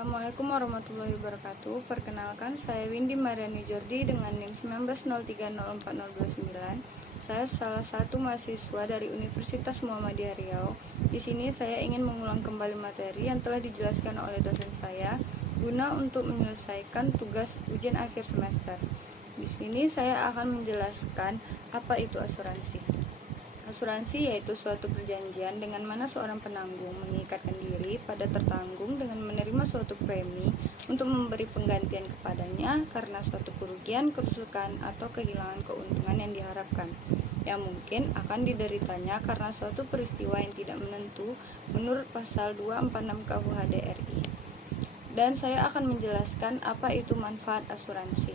Assalamualaikum warahmatullahi wabarakatuh. Perkenalkan, saya Windy Mariani Jordi dengan NIM 1903040229. Saya salah satu mahasiswa dari Universitas Muhammadiyah Riau. Di sini saya ingin mengulang kembali materi yang telah dijelaskan oleh dosen saya guna untuk menyelesaikan tugas ujian akhir semester. Di sini saya akan menjelaskan apa itu asuransi. Asuransi yaitu suatu perjanjian dengan mana seorang penanggung mengikatkan diri pada tertanggung dengan menerima suatu premi untuk memberi penggantian kepadanya karena suatu kerugian, kerusakan, atau kehilangan keuntungan yang diharapkan, yang mungkin akan dideritanya karena suatu peristiwa yang tidak menentu menurut pasal 246 KUHD RI. Dan saya akan menjelaskan apa itu manfaat asuransi.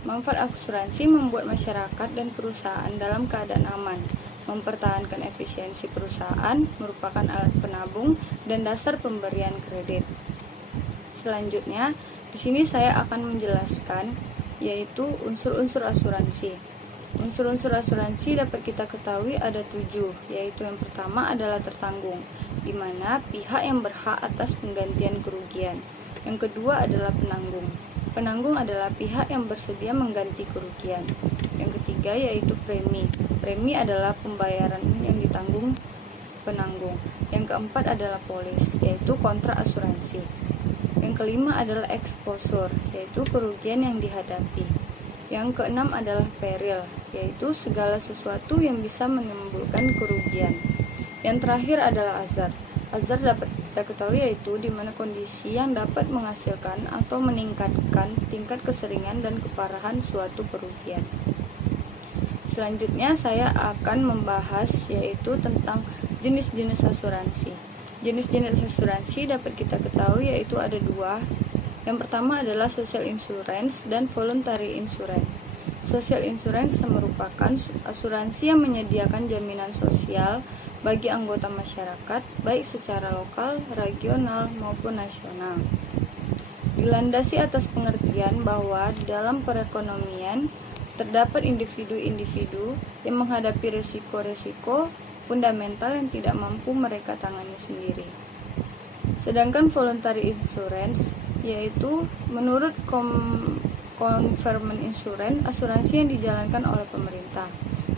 Manfaat asuransi membuat masyarakat dan perusahaan dalam keadaan aman, mempertahankan efisiensi perusahaan, merupakan alat penabung dan dasar pemberian kredit. Selanjutnya, di sini saya akan menjelaskan yaitu unsur-unsur asuransi. Unsur-unsur asuransi dapat kita ketahui ada 7, yaitu yang pertama adalah tertanggung, di mana pihak yang berhak atas penggantian kerugian. Yang kedua adalah penanggung. Penanggung adalah pihak yang bersedia mengganti kerugian. Yang ketiga yaitu premi. Premi adalah pembayaran yang ditanggung penanggung. Yang keempat adalah polis, yaitu kontrak asuransi. Yang kelima adalah exposure, yaitu kerugian yang dihadapi. Yang keenam adalah peril, yaitu segala sesuatu yang bisa menimbulkan kerugian. Yang terakhir adalah hazard. Hazard dapat kita ketahui yaitu di mana kondisi yang dapat menghasilkan atau meningkatkan tingkat keseringan dan keparahan suatu kerugian. Selanjutnya saya akan membahas yaitu tentang jenis-jenis asuransi. Jenis-jenis asuransi dapat kita ketahui yaitu ada 2. Yang pertama adalah social insurance dan voluntary insurance. Social insurance merupakan asuransi yang menyediakan jaminan sosial bagi anggota masyarakat, baik secara lokal, regional, maupun nasional. Dilandasi atas pengertian bahwa dalam perekonomian terdapat individu-individu yang menghadapi risiko-risiko fundamental yang tidak mampu mereka tangani sendiri. Sedangkan voluntary insurance yaitu menurut government insurance, asuransi yang dijalankan oleh pemerintah.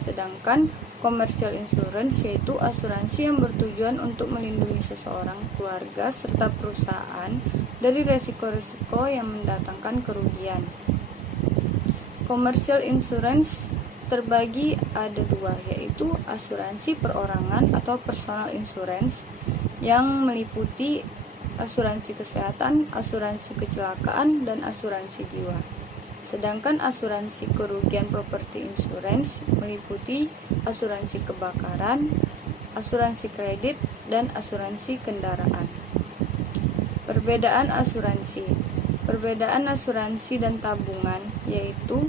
Sedangkan commercial insurance yaitu asuransi yang bertujuan untuk melindungi seseorang, keluarga, serta perusahaan dari resiko-risiko yang mendatangkan kerugian. Commercial insurance terbagi ada 2, yaitu asuransi perorangan atau personal insurance yang meliputi asuransi kesehatan, asuransi kecelakaan, dan asuransi jiwa. Sedangkan asuransi kerugian property insurance meliputi asuransi kebakaran, asuransi kredit, dan asuransi kendaraan. Perbedaan asuransi. Perbedaan asuransi dan tabungan yaitu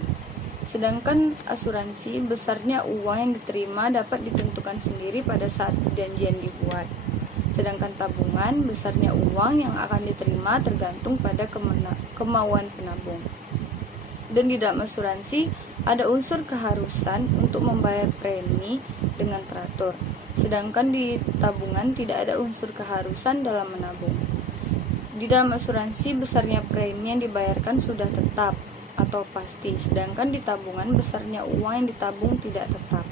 sedangkan asuransi besarnya uang yang diterima dapat ditentukan sendiri pada saat perjanjian dibuat. Sedangkan tabungan besarnya uang yang akan diterima tergantung pada kemauan penabung. Dan di dalam asuransi ada unsur keharusan untuk membayar premi dengan teratur. Sedangkan di tabungan tidak ada unsur keharusan dalam menabung. Di dalam asuransi besarnya premi yang dibayarkan sudah tetap atau pasti, sedangkan di tabungan besarnya uang yang ditabung tidak tetap.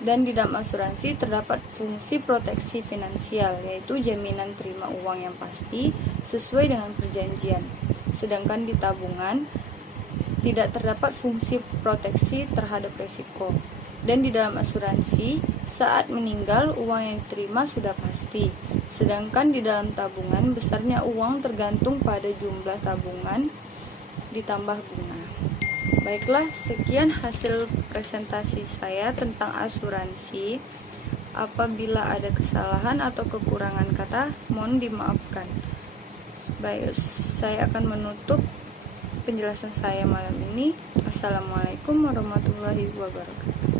Dan di dalam asuransi terdapat fungsi proteksi finansial, yaitu jaminan terima uang yang pasti sesuai dengan perjanjian. Sedangkan di tabungan tidak terdapat fungsi proteksi terhadap risiko. Dan di dalam asuransi, saat meninggal uang yang diterima sudah pasti. Sedangkan di dalam tabungan besarnya uang tergantung pada jumlah tabungan ditambah bunga. Baiklah, sekian hasil presentasi saya tentang asuransi. Apabila ada kesalahan atau kekurangan kata, mohon dimaafkan. Baik, saya akan menutup penjelasan saya malam ini. Assalamualaikum warahmatullahi wabarakatuh.